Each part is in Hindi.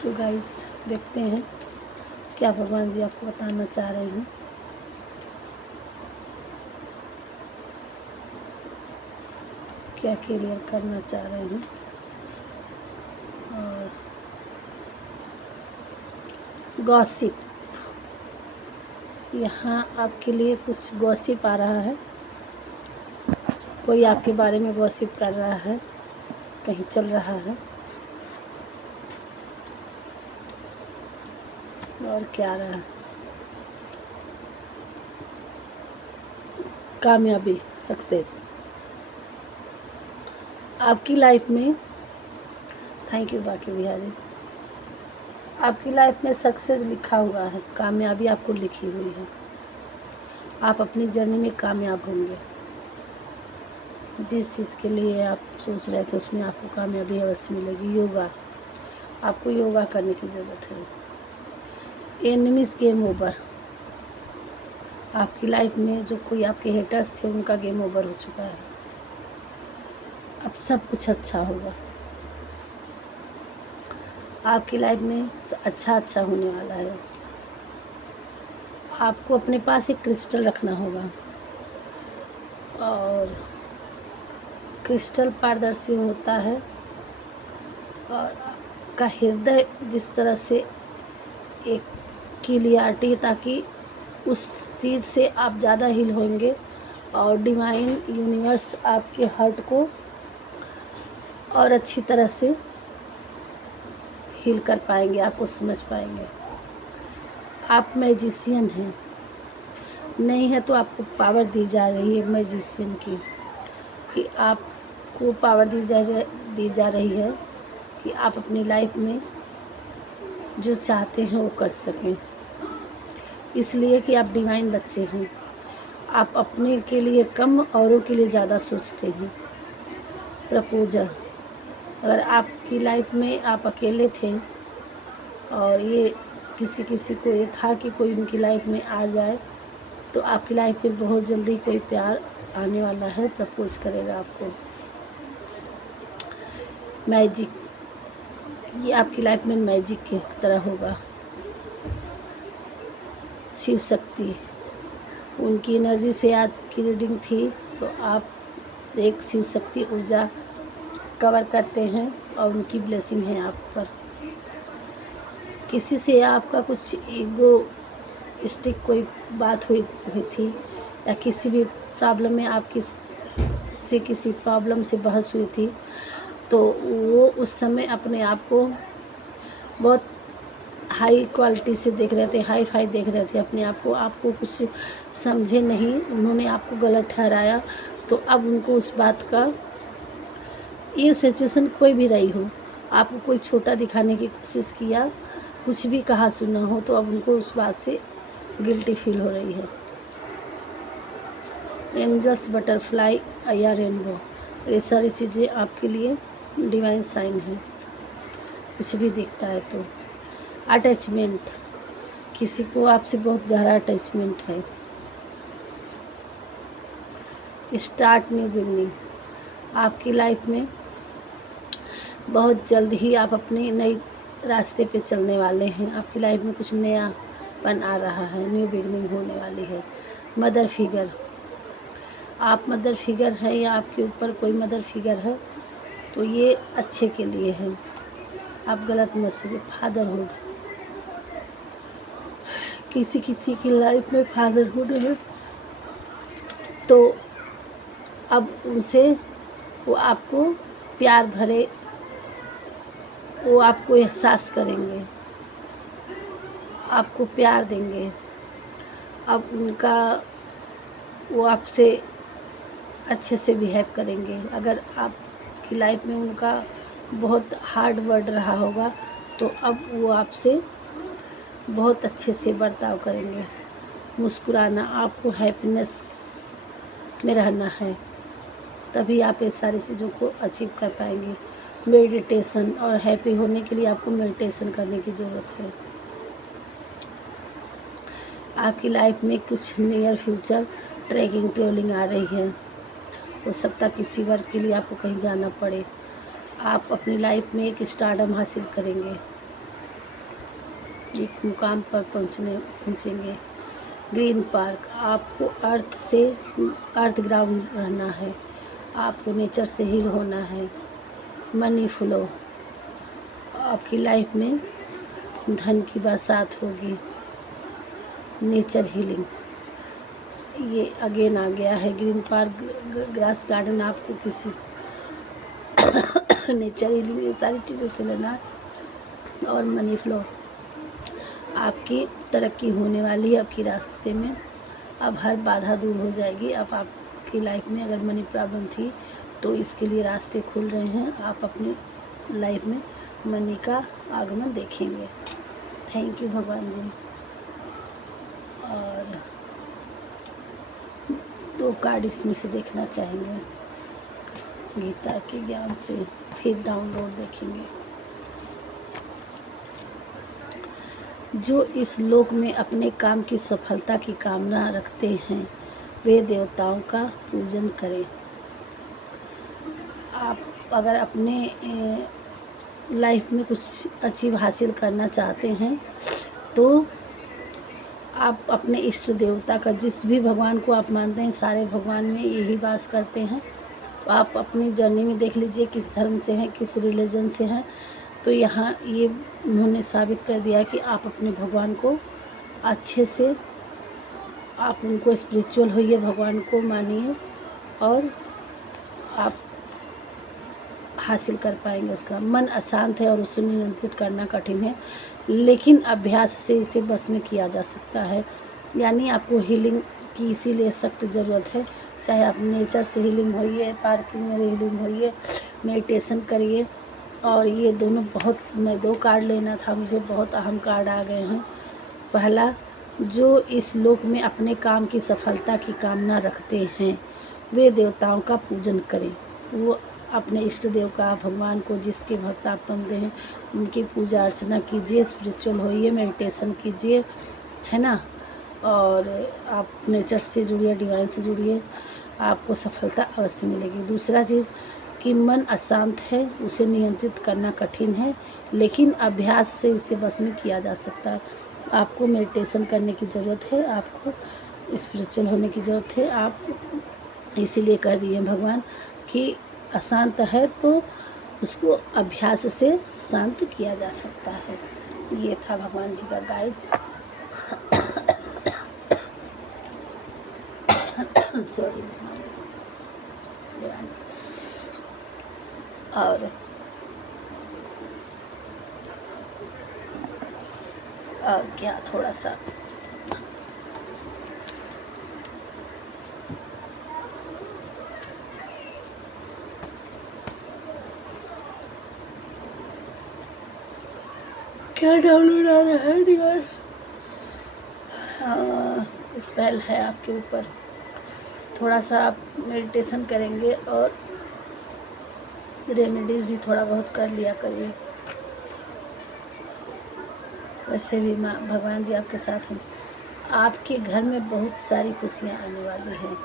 सो गाइस, देखते हैं क्या भगवान जी आपको बताना चाह रहे हैं। क्या क्लियर करना चाह रहे हैं। और गॉसिप, यहाँ आपके लिए कुछ गॉसिप आ रहा है। कोई आपके बारे में गॉसिप कर रहा है, कहीं चल रहा है। और क्या आ रहा है, कामयाबी, सक्सेस आपकी लाइफ में। थैंक यू बाकी बिहारी। आपकी लाइफ में सक्सेस लिखा हुआ है, कामयाबी आपको लिखी हुई है। आप अपनी जर्नी में कामयाब होंगे। जिस चीज़ के लिए आप सोच रहे थे उसमें आपको कामयाबी अवश्य मिलेगी। योगा, आपको योगा करने की ज़रूरत है। एनिमीज गेम ओवर, आपकी लाइफ में जो कोई आपके हेटर्स थे उनका गेम ओवर हो चुका है। अब सब कुछ अच्छा होगा। आपकी लाइफ में अच्छा होने वाला है। आपको अपने पास एक क्रिस्टल रखना होगा, और क्रिस्टल पारदर्शी होता है, और आपका हृदय जिस तरह से एक क्लियरिटी, ताकि उस चीज़ से आप ज़्यादा हील होंगे और डिवाइन यूनिवर्स आपके हार्ट को और अच्छी तरह से हील कर पाएंगे, आपको समझ पाएंगे। आप मैजिशियन हैं, नहीं है तो आपको पावर दी जा रही है मैजिशियन की, कि आपको पावर दी जा रही है कि आप अपनी लाइफ में जो चाहते हैं वो कर सकें। इसलिए कि आप डिवाइन बच्चे हैं। आप अपने के लिए कम, औरों के लिए ज़्यादा सोचते हैं। प्रपोजल, अगर आपकी लाइफ में आप अकेले थे और ये किसी को ये था कि कोई उनकी लाइफ में आ जाए, तो आपकी लाइफ में बहुत जल्दी कोई प्यार आने वाला है, प्रपोज करेगा आपको। मैजिक, ये आपकी लाइफ में मैजिक की तरह होगा। शिव शक्ति, उनकी एनर्जी से आज की रीडिंग थी, तो आप एक शिव शक्ति ऊर्जा कवर करते हैं और उनकी ब्लेसिंग है आप पर। किसी से आपका कुछ ईगो स्टिक कोई बात हुई थी, या किसी भी प्रॉब्लम में आप किसी प्रॉब्लम से बहस हुई थी, तो वो उस समय अपने आप को बहुत हाई क्वालिटी से देख रहे थे, हाई फाई देख रहे थे अपने आप को। आपको कुछ समझे नहीं, उन्होंने आपको गलत ठहराया। तो अब उनको उस बात का, ये सिचुएशन कोई भी रही हो, आपको कोई छोटा दिखाने की कोशिश किया, कुछ भी कहा सुना हो, तो अब उनको उस बात से गिल्टी फील हो रही है। एंजल्स, बटरफ्लाई या रेनबो, ये सारी चीज़ें आपके लिए डिवाइन साइन है। कुछ भी दिखता है तो अटैचमेंट, किसी को आपसे बहुत गहरा अटैचमेंट है। स्टार्ट न्यू बिगनिंग, आपकी लाइफ में बहुत जल्द ही आप अपने नए रास्ते पे चलने वाले हैं। आपकी लाइफ में कुछ नयापन आ रहा है, न्यू बिगनिंग होने वाली है। मदर फिगर, आप मदर फिगर हैं या आपके ऊपर कोई मदर फिगर है, तो ये अच्छे के लिए है। आप गलत मत सोचिए। फादरहुड, किसी की लाइफ में फादरहुड है, तो अब उनसे वो आपको प्यार भरे, वो आपको एहसास करेंगे, आपको प्यार देंगे। अब उनका, वो आपसे अच्छे से बिहेव करेंगे। अगर आपकी लाइफ में उनका बहुत हार्ड वर्ड रहा होगा, तो अब वो आपसे बहुत अच्छे से बर्ताव करेंगे। मुस्कुराना, आपको हैप्पीनेस में रहना है, तभी आप ये सारी चीज़ों को अचीव कर पाएंगे। मेडिटेशन, और हैप्पी होने के लिए आपको मेडिटेशन करने की ज़रूरत है। आपकी लाइफ में कुछ नियर फ्यूचर ट्रैवलिंग आ रही है। हो सकता है किसी वर्क के लिए आपको कहीं जाना पड़े। आप अपनी लाइफ में एक स्टारडम हासिल करेंगे। एक मुकाम पर पहुँचेंगे। ग्रीन पार्क, आपको अर्थ ग्राउंड रहना है, आपको नेचर से हील होना है। मनी फ्लो, आपकी लाइफ में धन की बरसात होगी। नेचर हीलिंग, ये अगेन आ गया है। ग्रीन पार्क, ग्रास गार्डन, आपको किसी नेचर हीलिंग, ये सारी चीज़ों से लेना है। और मनी फ्लो, आपकी तरक्की होने वाली है आपकी रास्ते में। अब हर बाधा दूर हो जाएगी। अब आपकी लाइफ में अगर मनी प्रॉब्लम थी तो इसके लिए रास्ते खुल रहे हैं। आप अपनी लाइफ में मनी का आगमन देखेंगे। थैंक यू भगवान जी। और 2 कार्ड इसमें से देखना चाहेंगे गीता के ज्ञान से, फिर डाउनलोड देखेंगे। जो इस लोक में अपने काम की सफलता की कामना रखते हैं वे देवताओं का पूजन करें। आप अगर अपने लाइफ में कुछ अचीव हासिल करना चाहते हैं तो आप अपने इष्ट देवता का, जिस भी भगवान को आप मानते हैं, सारे भगवान में यही वास करते हैं। तो आप अपनी जर्नी में देख लीजिए किस धर्म से हैं, किस रिलीजन से हैं। तो यहाँ ये उन्होंने साबित कर दिया कि आप अपने भगवान को अच्छे से, आप उनको स्पिरिचुअल होइए, भगवान को मानिए और आप हासिल कर पाएंगे उसका। मन अशांत है और उसे नियंत्रित करना कठिन है, लेकिन अभ्यास से इसे बस में किया जा सकता है। यानी आपको हीलिंग की इसीलिए सख्त ज़रूरत है। चाहे आप नेचर से हीलिंग होइए, पार्किंग में हीलिंग होइए, मेडिटेशन करिए। और ये दोनों बहुत, मैं 2 कार्ड लेना था मुझे, बहुत अहम कार्ड आ गए हैं। पहला, जो इस लोक में अपने काम की सफलता की कामना रखते हैं वे देवताओं का पूजन करें। वो अपने इष्ट देव का, भगवान को जिसके भक्त आप बनते हैं उनकी पूजा अर्चना कीजिए, स्पिरिचुअल होइए, मेडिटेशन कीजिए, है ना। और आप नेचर से जुड़िए, डिवाइन से जुड़िए, आपको सफलता अवश्य मिलेगी। दूसरा चीज़ कि मन अशांत है, उसे नियंत्रित करना कठिन है, लेकिन अभ्यास से इसे बस में किया जा सकता है। आपको मेडिटेशन करने की ज़रूरत है, आपको स्पिरिचुअल होने की ज़रूरत है। आप इसीलिए कह दिए भगवान कि अशांत है तो उसको अभ्यास से शांत किया जा सकता है। ये था भगवान जी का गाइड। सॉरी। और क्या थोड़ा सा क्या डाउनलोड आ रहा है यार। स्पेल है आपके ऊपर। थोड़ा सा आप मेडिटेशन करेंगे और रेमेडीज़ भी थोड़ा बहुत कर लिया करिए। वैसे भी माँ भगवान जी आपके साथ हैं। आपके घर में बहुत सारी खुशियाँ आने वाली हैं।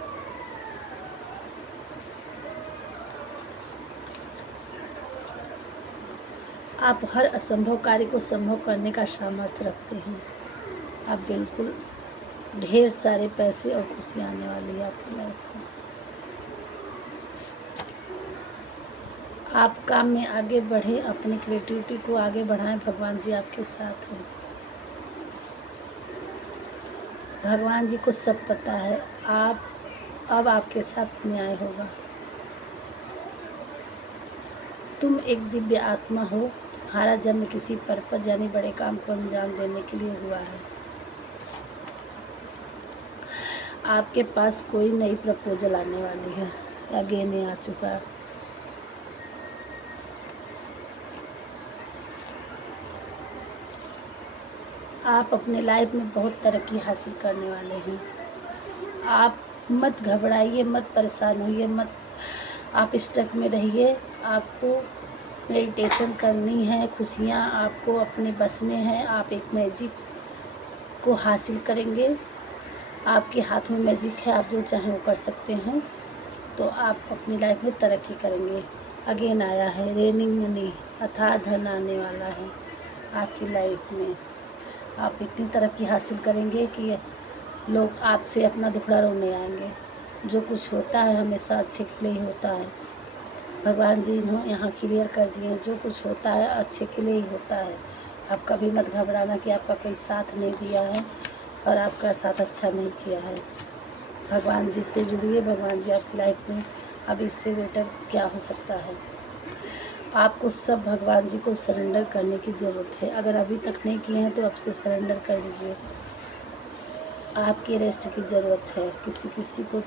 आप हर असंभव कार्य को संभव करने का सामर्थ्य रखते हैं। आप बिल्कुल, ढेर सारे पैसे और खुशियाँ आने वाली है आपकी लाइफ में। आप काम में आगे बढ़ें, अपनी क्रिएटिविटी को आगे बढ़ाएं, भगवान जी आपके साथ हैं। भगवान जी को सब पता है। अब आपके साथ न्याय होगा। तुम एक दिव्य आत्मा हो, तुम्हारा जन्म किसी पर्पज यानी बड़े काम को अंजाम देने के लिए हुआ है। आपके पास कोई नई प्रपोजल आने वाली है, अगेन ये आ चुका है। आप अपने लाइफ में बहुत तरक्की हासिल करने वाले हैं। आप मत घबराइए, मत परेशान होइए, मत आप स्टक में रहिए। आपको मेडिटेशन करनी है, खुशियाँ आपको अपने बस में हैं। आप एक मैजिक को हासिल करेंगे। आपके हाथ में मैजिक है, आप जो चाहें वो कर सकते हैं। तो आप अपनी लाइफ में तरक्की करेंगे। अगेन आया है रेनिंग मनी, अथाह धन आने वाला है आपकी लाइफ में। आप इतनी तरक्की हासिल करेंगे कि लोग आपसे अपना दुखड़ा रोने आएंगे। जो कुछ होता है हमेशा अच्छे के लिए ही होता है। भगवान जी इन्होंने यहाँ क्लियर कर दिए, जो कुछ होता है अच्छे के लिए ही होता है। आप कभी मत घबराना कि आपका कोई साथ नहीं दिया है और आपका साथ अच्छा नहीं किया है। भगवान जी से जुड़िए, भगवान जी आपकी लाइफ में अब इससे बेटर क्या हो सकता है। आपको सब भगवान जी को सरेंडर करने की ज़रूरत है। अगर अभी तक नहीं किए हैं तो अब से सरेंडर कर दीजिए। आपकी रेस्ट की ज़रूरत है। किसी किसी को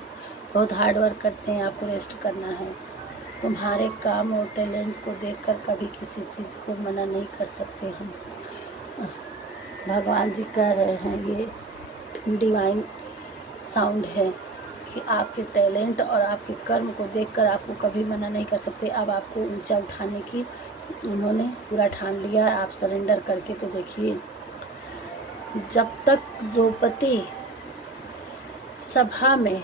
बहुत हार्ड वर्क करते हैं, आपको रेस्ट करना है। तुम्हारे काम और टैलेंट को देखकर कभी किसी चीज़ को मना नहीं कर सकते हम। भगवान जी कह रहे हैं, ये डिवाइन साउंड है कि आपके टैलेंट और आपके कर्म को देखकर आपको कभी मना नहीं कर सकते। अब आपको ऊंचा उठाने की उन्होंने पूरा ठान लिया है। आप सरेंडर करके तो देखिए। जब तक द्रौपदी सभा में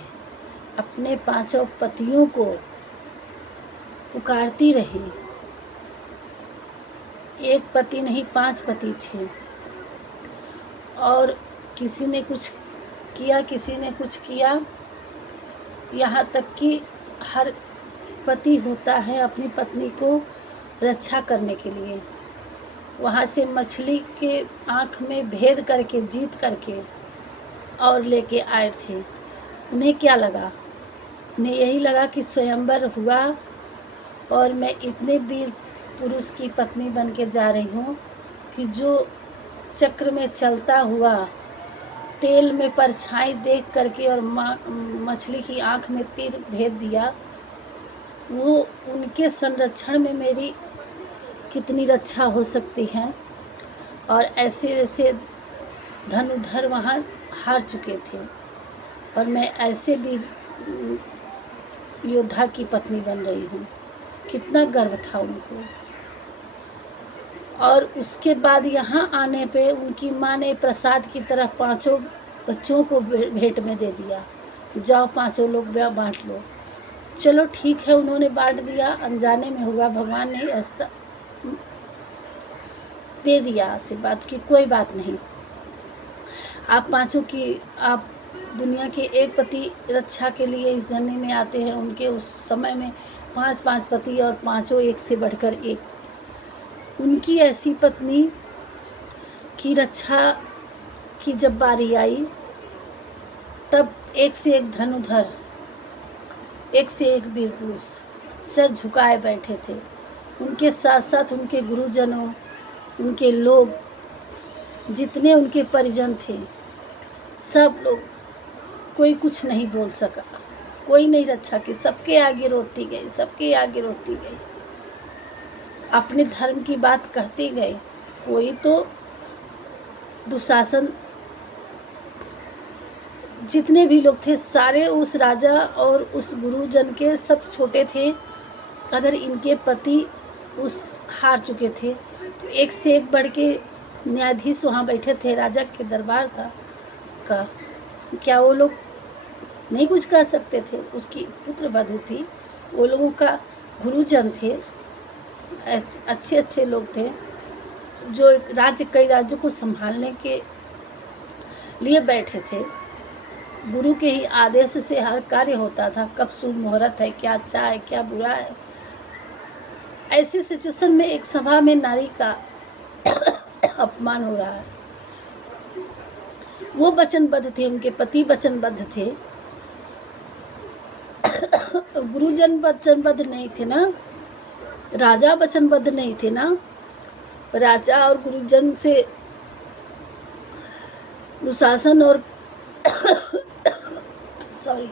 अपने 5 पतियों को पुकारती रही, एक पति नहीं 5 पति थे, और किसी ने कुछ किया, किसी ने कुछ किया, यहाँ तक कि हर पति होता है अपनी पत्नी को रक्षा करने के लिए। वहाँ से मछली के आँख में भेद करके जीत करके और लेके आए थे। उन्हें क्या लगा? उन्हें यही लगा कि स्वयंवर हुआ और मैं इतने वीर पुरुष की पत्नी बन के जा रही हूँ कि जो चक्र में चलता हुआ तेल में परछाई देख करके और मछली की आँख में तीर भेद दिया, वो उनके संरक्षण में मेरी कितनी रक्षा हो सकती है। और ऐसे ऐसे धनुधर वहाँ हार चुके थे और मैं ऐसे भी योद्धा की पत्नी बन रही हूँ। कितना गर्व था उनको। और उसके बाद यहाँ आने पे उनकी माँ ने प्रसाद की तरह 5 बच्चों को भेंट में दे दिया, जाओ 5 लोग बांट लो। चलो ठीक है, उन्होंने बांट दिया, अनजाने में हुआ, भगवान ने ऐसा दे दिया आशीर्वाद की कोई बात नहीं। आप 5 की, आप दुनिया के एक पति रक्षा के लिए इस जर्नी में आते हैं। उनके उस समय में 5 पति और 5 एक से बढ़कर एक। उनकी ऐसी पत्नी की रक्षा की जब बारी आई, तब एक से एक धनुधर, एक से एक वीर पुरुष सर झुकाए बैठे थे। उनके साथ साथ उनके गुरुजनों, उनके लोग, जितने उनके परिजन थे, सब लोग, कोई कुछ नहीं बोल सका, कोई नहीं रक्षा की, सबके आगे रोती गई, सबके आगे रोती गई, अपने धर्म की बात कहती गई। कोई तो दुशासन, जितने भी लोग थे सारे उस राजा और उस गुरुजन के सब छोटे थे। अगर इनके पति उस हार चुके थे तो एक से एक बढ़ के न्यायाधीश वहाँ बैठे थे। राजा के दरबार का क्या वो लोग नहीं कुछ कह सकते थे? उसकी पुत्र वधू थी, वो लोगों का गुरुजन थे, अच्छे अच्छे लोग थे जो कई राज्यों को संभालने के लिए बैठे थे। गुरु के ही आदेश से हर कार्य होता था। कब शुभ मुहूर्त है, क्या अच्छा है, क्या बुरा है। ऐसी सिचुएशन में एक सभा में नारी का अपमान हो रहा है। वो वचनबद्ध थे, उनके पति वचनबद्ध थे, गुरुजन वचनबद्ध नहीं थे ना, राजा वचनबद्ध नहीं थे ना। राजा और गुरुजन से दुशासन और सॉरी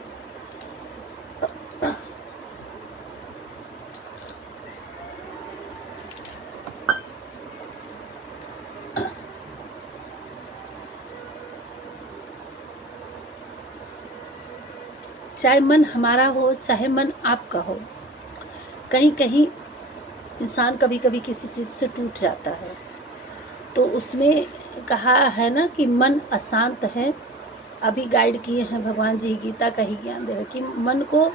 चाहे मन हमारा हो, चाहे मन आपका हो, कहीं कहीं इंसान कभी कभी किसी चीज़ से टूट जाता है। तो उसमें कहा है ना कि मन अशांत है। अभी गाइड किए हैं भगवान जी, गीता का ही ज्ञान दे रहे कि मन को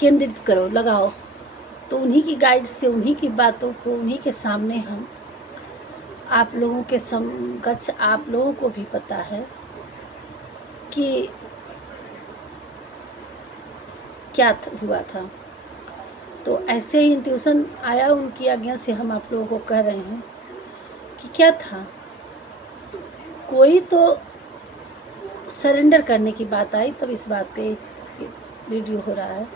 केंद्रित करो, लगाओ। तो उन्हीं की गाइड से, उन्हीं की बातों को, उन्हीं के सामने हम आप लोगों के समकक्ष आप लोगों को भी पता है कि क्या हुआ था। तो ऐसे ही इंट्यूशन आया उनकी आज्ञा से, हम आप लोगों को कह रहे हैं कि क्या था, कोई तो सरेंडर करने की बात आई, तब इस बात पे वीडियो हो रहा है।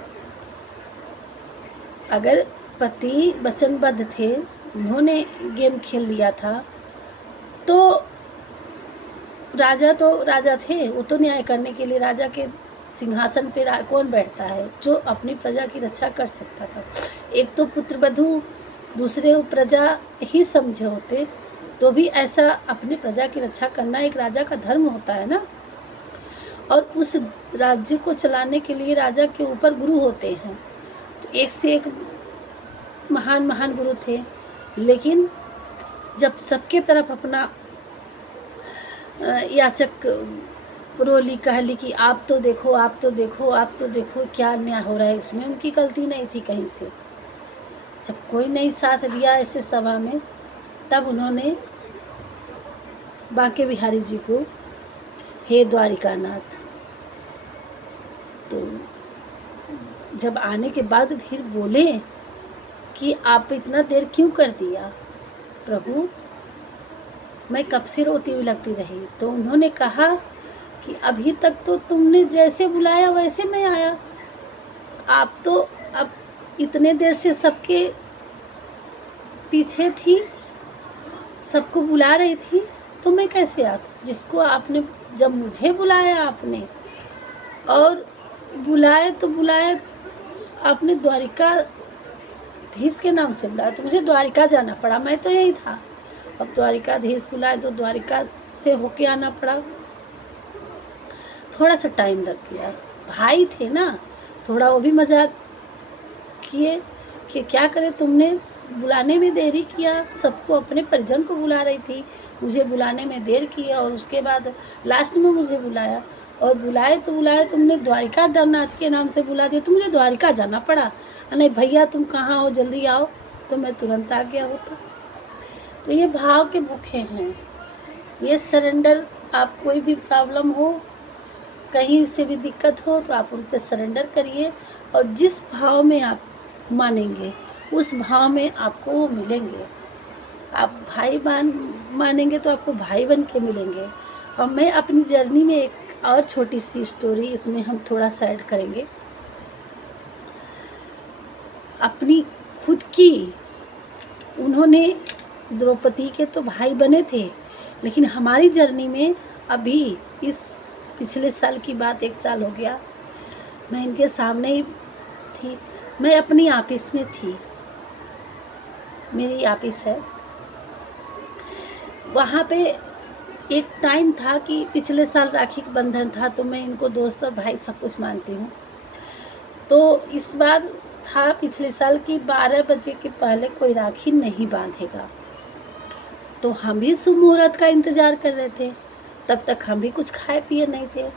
अगर पति वचनबद्ध थे, उन्होंने गेम खेल लिया था, तो राजा थे, वो तो न्याय करने के लिए राजा के सिंहासन पे कौन बैठता है, जो अपनी प्रजा की रक्षा कर सकता था। एक तो पुत्रवधू, दूसरे प्रजा ही समझे होते, तो भी ऐसा अपने प्रजा की रक्षा करना एक राजा का धर्म होता है ना। और उस राज्य को चलाने के लिए राजा के ऊपर गुरु होते हैं, तो एक से एक महान महान गुरु थे। लेकिन जब सबके तरफ अपना याचक रोली कहली कि आप तो देखो, आप तो देखो, आप तो देखो क्या अन्याय हो रहा है, उसमें उनकी गलती नहीं थी कहीं से। जब कोई नहीं साथ दिया ऐसे सभा में, तब उन्होंने बांके बिहारी जी को, हे द्वारिकानाथ, तो जब आने के बाद फिर बोले कि आप इतना देर क्यों कर दिया प्रभु, मैं कब से रोती हुई लगती रही। तो उन्होंने कहा कि अभी तक तो तुमने जैसे बुलाया वैसे मैं आया, आप तो अब इतने देर से सबके पीछे थी, सबको बुला रही थी, तो मैं कैसे आता। जिसको आपने, जब मुझे बुलाया आपने, और बुलाए तो बुलाए आपने द्वारिकाधीश के नाम से बुलाया, तो मुझे द्वारिका जाना पड़ा, मैं तो यही था। अब द्वारिकाधीश बुलाए तो द्वारिका से होके आना पड़ा, थोड़ा सा टाइम लग गया। भाई थे ना, थोड़ा वो भी मजाक किए कि क्या करे, तुमने बुलाने में देरी किया, सबको अपने परिजन को बुला रही थी, मुझे बुलाने में देर किया, और उसके बाद लास्ट में मुझे बुलाया, और बुलाए तो बुलाए तुमने द्वारिकानाथ के नाम से बुला दिया, तो मुझे द्वारिका जाना पड़ा। नहीं भैया तुम कहाँ हो, जल्दी आओ, तो मैं तुरंत आ गया होता। तो ये भाव के भूखे हैं, ये सरेंडर। आप कोई भी प्रॉब्लम हो, कहीं से भी दिक्कत हो, तो आप उन पर सरेंडर करिए, और जिस भाव में आप मानेंगे उस भाव में आपको वो मिलेंगे। आप भाई मानेंगे तो आपको भाई बन के मिलेंगे। और मैं अपनी जर्नी में एक और छोटी सी स्टोरी इसमें हम थोड़ा सा ऐड करेंगे। अपनी खुद की, उन्होंने द्रौपदी के तो भाई बने थे, लेकिन हमारी जर्नी में अभी इस पिछले साल की बात, 1 साल हो गया, मैं इनके सामने ही थी। मैं अपनी ऑफिस में थी, मेरी ऑफिस है, वहाँ पे एक टाइम था कि पिछले साल राखी का बंधन था, तो मैं इनको दोस्त और भाई सब कुछ मानती हूँ। तो इस बार था पिछले साल की 12 बजे के पहले कोई राखी नहीं बांधेगा, तो हम भी शुभ मुहूर्त का इंतज़ार कर रहे थे। तब तक हम भी कुछ खाए पिए नहीं थे,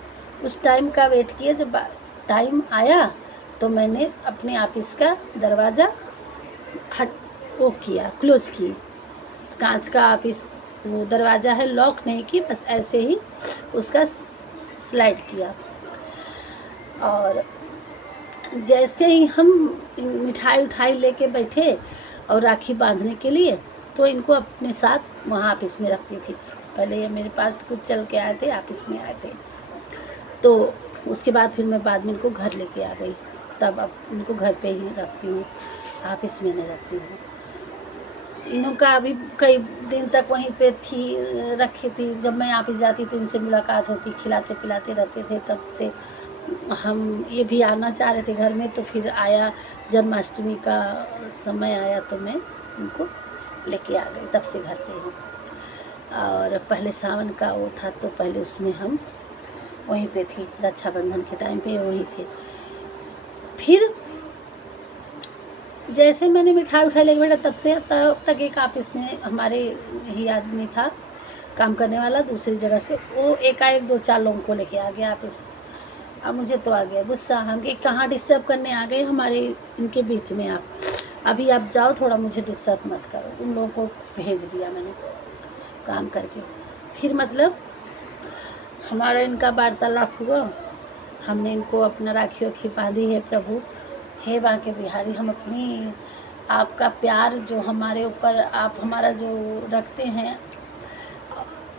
उस टाइम का वेट किया। जब टाइम आया तो मैंने अपने ऑफिस का दरवाज़ा क्लोज की। कांच का ऑफिस वो दरवाज़ा है, लॉक नहीं की, बस ऐसे ही उसका स्लाइड किया। और जैसे ही हम मिठाई उठाई लेके बैठे और राखी बांधने के लिए, तो इनको अपने साथ वहाँ ऑफिस में रखती थी। पहले ये मेरे पास कुछ चल के आए थे, ऑफिस में आए थे, तो उसके बाद फिर मैं बाद में इनको घर लेके आ गई। तब अब इनको घर पे ही रखती हूँ, ऑफिस में नहीं रखती हूँ। इनका अभी कई दिन तक वहीं पे थी, रखी थी। जब मैं ऑफिस जाती तो इनसे मुलाकात होती, खिलाते पिलाते रहते थे। तब से हम ये भी आना चाह रहे थे घर में, तो फिर आया जन्माष्टमी का समय आया, तो मैं इनको लेके आ गई। तब से घर पे हूँ। और पहले सावन का वो था, तो पहले उसमें हम वहीं पे थी, रक्षाबंधन के टाइम पे वहीं थे। फिर जैसे मैंने मिठाई उठाई लेके बैठा, तब तक एक ऑफिस में हमारे ही आदमी था काम करने वाला, दूसरी जगह से, वो एकाएक 2-4 लोगों को लेके आ गया ऑफिस। अब मुझे तो आ गया गुस्सा, हम कि कहाँ डिस्टर्ब करने आ गए हमारे इनके बीच में, आप अभी आप जाओ, थोड़ा मुझे डिस्टर्ब मत करो। उन लोगों को भेज दिया मैंने। काम करके। फिर मतलब हमारा इनका वार्तालाप हुआ, हमने इनको अपना राखी वाखी बांधी है। प्रभु हे बांके बिहारी, हम अपनी आपका प्यार जो हमारे ऊपर आप हमारा जो रखते हैं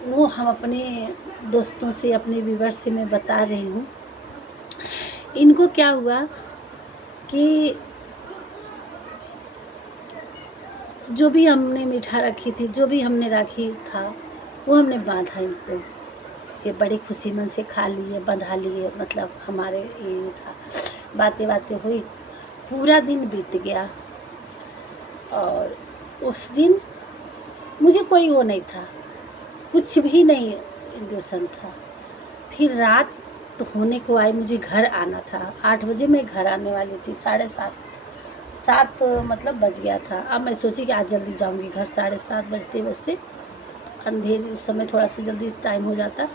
वो हम अपने दोस्तों से, अपने व्यूअर्स से मैं बता रही हूँ। इनको क्या हुआ कि जो भी हमने मीठा रखी थी, जो भी हमने राखी था वो हमने बांधा इनको। ये बड़ी खुशी मन से खा लिए, बंधा लिए, मतलब हमारे ये था। बातें बातें हुई, पूरा दिन बीत गया और उस दिन मुझे कोई वो नहीं था, कुछ भी नहीं इंट्यूशन था। फिर रात तो होने को आई, मुझे घर आना था। 8 बजे मैं घर आने वाली थी, 7:30 मतलब बज गया था। अब मैं सोची कि आज जल्दी जाऊंगी घर, 7:30 बजते बजते अंधेरी, उस समय थोड़ा सा जल्दी टाइम हो जाता।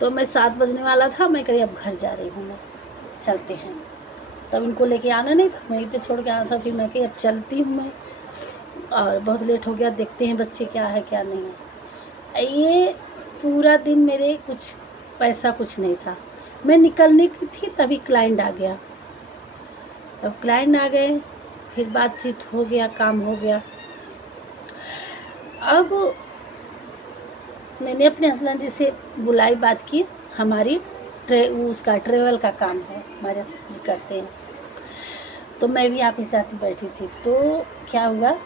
तो मैं 7 बजने वाला था, मैं कहीं अब घर जा रही हूँ, मैं चलते हैं। तब इनको लेके आना नहीं था, वहीं पे छोड़ के आना था। फिर मैं कही अब चलती हूँ मैं, और बहुत लेट हो गया, देखते हैं बच्चे क्या है क्या नहीं है। ये पूरा दिन मेरे कुछ पैसा कुछ नहीं था। मैं निकलने की थी तभी क्लाइंट आ गया। अब क्लाइंट आ गए, फिर बातचीत हो गया, काम हो गया। अब मैंने अपने हस्बैंड जी से बुलाई, बात की। हमारी उसका ट्रेवल का काम है, हमारे हस्बैंड जी करते हैं। तो मैं भी आप ही साथ ही बैठी थी। तो क्या हुआ,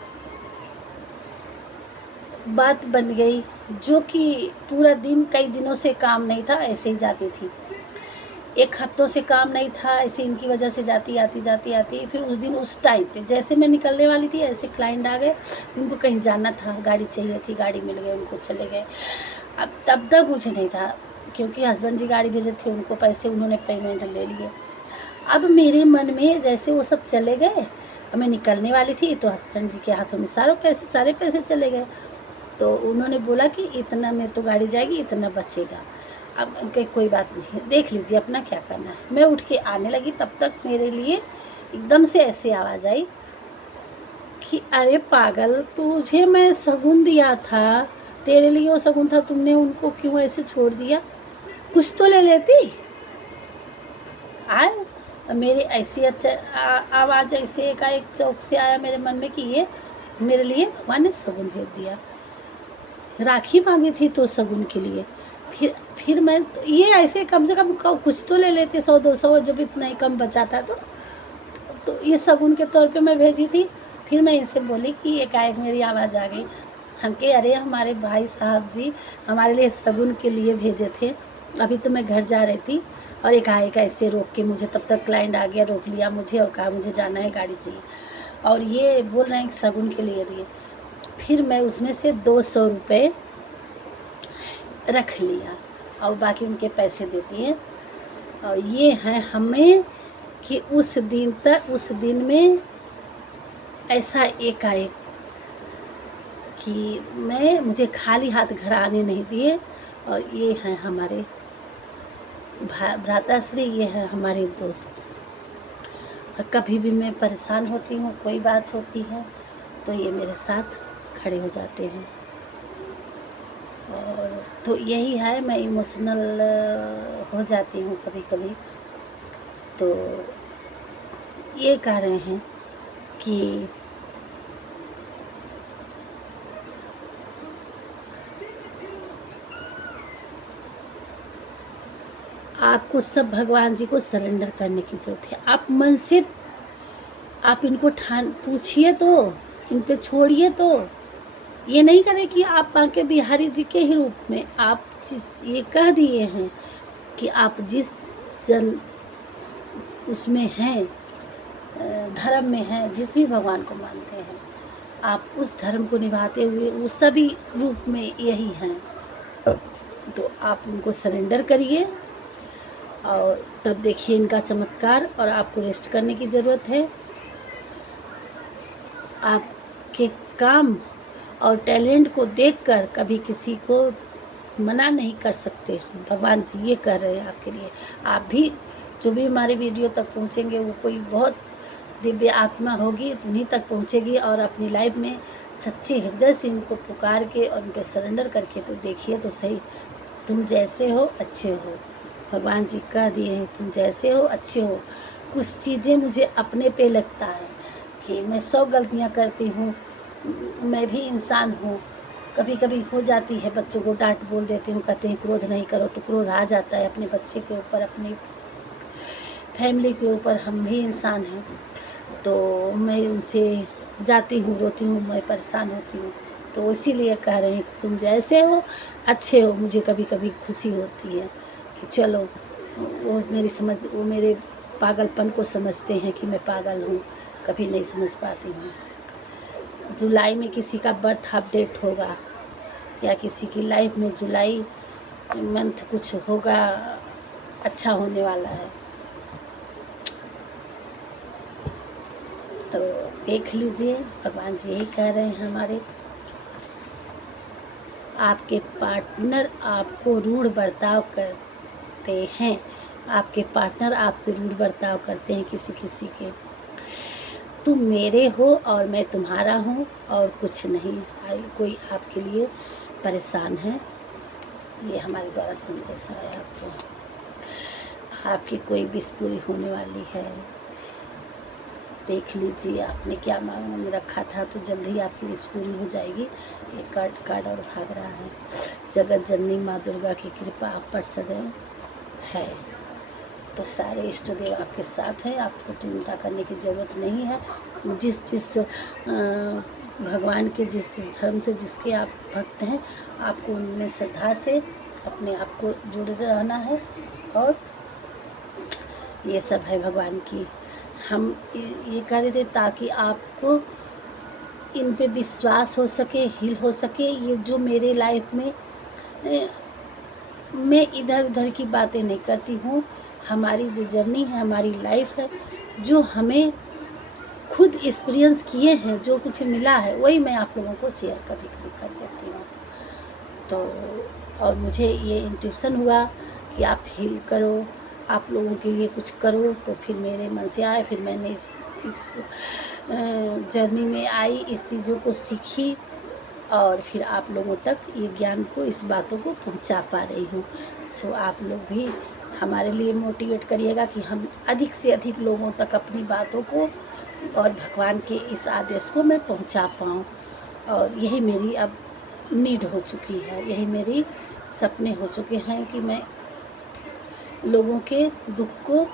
बात बन गई, जो कि पूरा दिन कई दिनों से काम नहीं था, ऐसे ही जाती थी। 1 हफ्तों से काम नहीं था, ऐसे इनकी वजह से जाती आती। फिर उस दिन उस टाइम पे जैसे मैं निकलने वाली थी, ऐसे क्लाइंट आ गए। उनको कहीं जाना था, गाड़ी चाहिए थी, गाड़ी मिल गई, उनको चले गए। अब तब तक मुझे नहीं था, क्योंकि हस्बैंड जी गाड़ी भेजे थे, उनको पैसे उन्होंने पेमेंट ले लिए। अब मेरे मन में जैसे वो सब चले गए, अब मैं निकलने वाली थी तो हस्बैंड जी के हाथों में सारे पैसे चले गए। तो उन्होंने बोला कि इतना में तो गाड़ी जाएगी, इतना बचेगा। अब उनके कोई बात नहीं, देख लीजिए अपना क्या करना है। मैं उठ के आने लगी, तब तक मेरे लिए एकदम से ऐसे आवाज़ आई कि अरे पागल, तुझे मैं शगुन दिया था, तेरे लिए वो शगुन था, तुमने उनको क्यों ऐसे छोड़ दिया? कुछ तो ले लेती। आए मेरे ऐसी आवाज़ ऐसे एकाएक चौक से आया मेरे मन में कि ये मेरे लिए भगवान ने शगुन भेज दिया। राखी मांगी थी तो शगुन के लिए। फिर मैं ये ऐसे कम से कम कुछ तो ले लेते, 100-200, जब इतना ही कम बचा था तो ये शगुन के तौर पे मैं भेजी थी। फिर मैं इनसे बोली कि एकाएक मेरी आवाज़ आ गई। हम के अरे हमारे भाई साहब जी हमारे लिए शगुन के लिए भेजे थे, अभी तो मैं घर जा रही थी और एकाएक ऐसे रोक के मुझे, तब तक क्लाइंट आ गया, रोक लिया मुझे और कहा मुझे जाना है, गाड़ी चाहिए, और ये बोल रहे हैं कि शगुन के लिए दिए। फिर मैं उसमें से 200 रुपये रख लिया और बाकी उनके पैसे देती हैं। और ये हैं हमें कि उस दिन में ऐसा एकाएक कि मुझे खाली हाथ घर आने नहीं दिए। और ये हैं हमारे भ्राताश्री, ये हैं हमारे दोस्त। और कभी भी मैं परेशान होती हूँ, कोई बात होती है तो ये मेरे साथ खड़े हो जाते हैं। और तो यही है, मैं इमोशनल हो जाती हूँ कभी कभी। तो ये कह रहे हैं कि आपको सब भगवान जी को सरेंडर करने की ज़रूरत है। आप मन से आप इनको पूछिए, तो इन पे छोड़िए। तो ये नहीं करें कि आप बांके बिहारी जी के ही रूप में आप ये कह दिए हैं कि आप जिस उसमें हैं, धर्म में हैं, जिस भी भगवान को मानते हैं, आप उस धर्म को निभाते हुए वो सभी रूप में यही हैं। तो आप उनको सरेंडर करिए और तब देखिए इनका चमत्कार। और आपको रेस्ट करने की ज़रूरत है। आपके काम और टैलेंट को देखकर कभी किसी को मना नहीं कर सकते हम। भगवान जी ये कर रहे हैं आपके लिए। आप भी जो भी हमारे वीडियो तक पहुँचेंगे, वो कोई बहुत दिव्य आत्मा होगी, उन्हीं तक पहुँचेगी और अपनी लाइफ में सच्चे हृदय से उनको पुकार के और उन पर सरेंडर करके तो देखिए तो सही, तुम जैसे हो अच्छे हो। भगवान जी कह दिए हैं तुम जैसे हो अच्छे हो। कुछ चीज़ें मुझे अपने पे लगता है कि मैं 100 गलतियाँ करती हूँ, मैं भी इंसान हूँ, कभी कभी हो जाती है। बच्चों को डांट बोल देती हूँ, कहते हैं क्रोध नहीं करो, तो क्रोध आ जाता है अपने बच्चे के ऊपर, अपनी फैमिली के ऊपर। हम भी इंसान हैं, तो मैं उनसे जाती हूँ, रोती हूँ, मैं परेशान होती हूँ। तो इसीलिए कह रहे हैं कि तुम जैसे हो अच्छे हो। मुझे कभी कभी खुशी होती है कि चलो वो मेरे पागलपन को समझते हैं कि मैं पागल हूँ, कभी नहीं समझ पाती हूँ। जुलाई में किसी का बर्थ अपडेट होगा या किसी की लाइफ में जुलाई मंथ कुछ होगा, अच्छा होने वाला है, तो देख लीजिए। भगवान जी यही कह रहे हैं हमारे, आपके पार्टनर आपको रूढ़ बर्ताव करते हैं, आपके पार्टनर आपसे रूढ़ बर्ताव करते हैं किसी किसी के। तुम मेरे हो और मैं तुम्हारा हूँ और कुछ नहीं। कोई आपके लिए परेशान है, ये हमारे द्वारा संदेश आया आपको। आपकी कोई विश पूरी होने वाली है, देख लीजिए। आपने क्या मांग में रखा था तो जल्द ही आपकी विश पूरी हो जाएगी। एक कार्ड और भाग रहा है। जगत जननी माँ दुर्गा की कृपा आप पर सदैव है, तो सारे इष्ट देव आपके साथ हैं, आपको चिंता करने की ज़रूरत नहीं है। जिस भगवान के जिस धर्म से जिसके आप भक्त हैं, आपको उनमें श्रद्धा से अपने आप को जुड़े रहना है। और ये सब है भगवान की, हम ये कर रहे थे ताकि आपको इन पे विश्वास हो सके, हील हो सके। ये जो मेरे लाइफ में मैं इधर उधर की बातें नहीं करती हूँ, हमारी जो जर्नी है, हमारी लाइफ है, जो हमें खुद एक्सपीरियंस किए हैं, जो कुछ मिला है, वही मैं आप लोगों को शेयर कभी कभी कर देती हूँ। तो और मुझे ये इंट्यूशन हुआ कि आप हील करो, आप लोगों के लिए कुछ करो, तो फिर मेरे मन से आए, फिर मैंने इस जर्नी में आई, इस चीज़ों को सीखी और फिर आप लोगों तक ये ज्ञान को, इस बातों को पहुंचा पा रही हूँ। सो आप लोग भी हमारे लिए मोटिवेट करिएगा कि हम अधिक से अधिक लोगों तक अपनी बातों को और भगवान के इस आदेश को मैं पहुंचा पाऊँ। और यही मेरी अब नीड हो चुकी है, यही मेरी सपने हो चुके हैं कि मैं लोगों के दुख को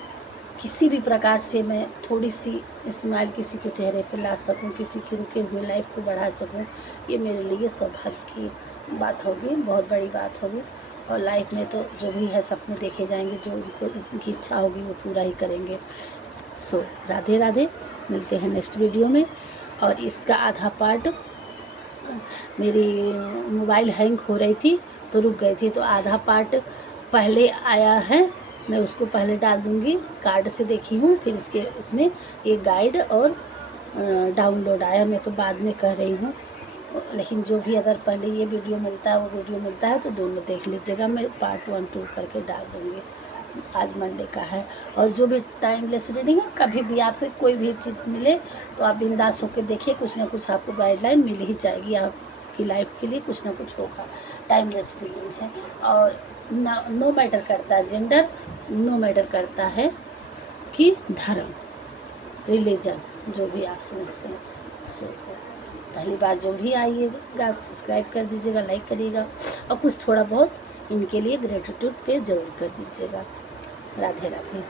किसी भी प्रकार से मैं थोड़ी सी स्माइल किसी के चेहरे पर ला सकूं, किसी की रुके हुए लाइफ को बढ़ा सकूं। ये मेरे लिए सौभाग्य की बात होगी, बहुत बड़ी बात होगी। और लाइफ में तो जो भी है सपने देखे जाएंगे, जो उनकी इच्छा होगी वो पूरा ही करेंगे। सो राधे राधे, मिलते हैं नेक्स्ट वीडियो में। और इसका आधा पार्ट, मेरी मोबाइल हैंग हो रही थी तो रुक गई थी, तो आधा पार्ट पहले आया है, मैं उसको पहले डाल दूँगी। कार्ड से देखी हूँ, फिर इसमें एक गाइड और डाउनलोड आया, मैं तो बाद में कह रही हूँ। लेकिन जो भी अगर पहले ये वीडियो मिलता है, वो वीडियो मिलता है, तो दोनों देख लीजिएगा। मैं पार्ट 1 2 करके डाल दूँगी। आज मंडे का है। और जो भी टाइमलेस रीडिंग है, कभी भी आपसे कोई भी चीज़ मिले तो आप बिंदास होकर देखिए, कुछ ना कुछ आपको गाइडलाइन मिल ही जाएगी। आपकी लाइफ के लिए कुछ ना कुछ होगा। टाइमलेस रीडिंग है और नो मैटर करता है जेंडर, नो मैटर करता है कि धर्म, रिलीजन, जो भी आप समझते हैं। सो पहली बार जो भी आइएगा सब्सक्राइब कर दीजिएगा, लाइक करिएगा और कुछ थोड़ा बहुत इनके लिए ग्रेटिट्यूड पे ज़रूर कर दीजिएगा। राधे राधे।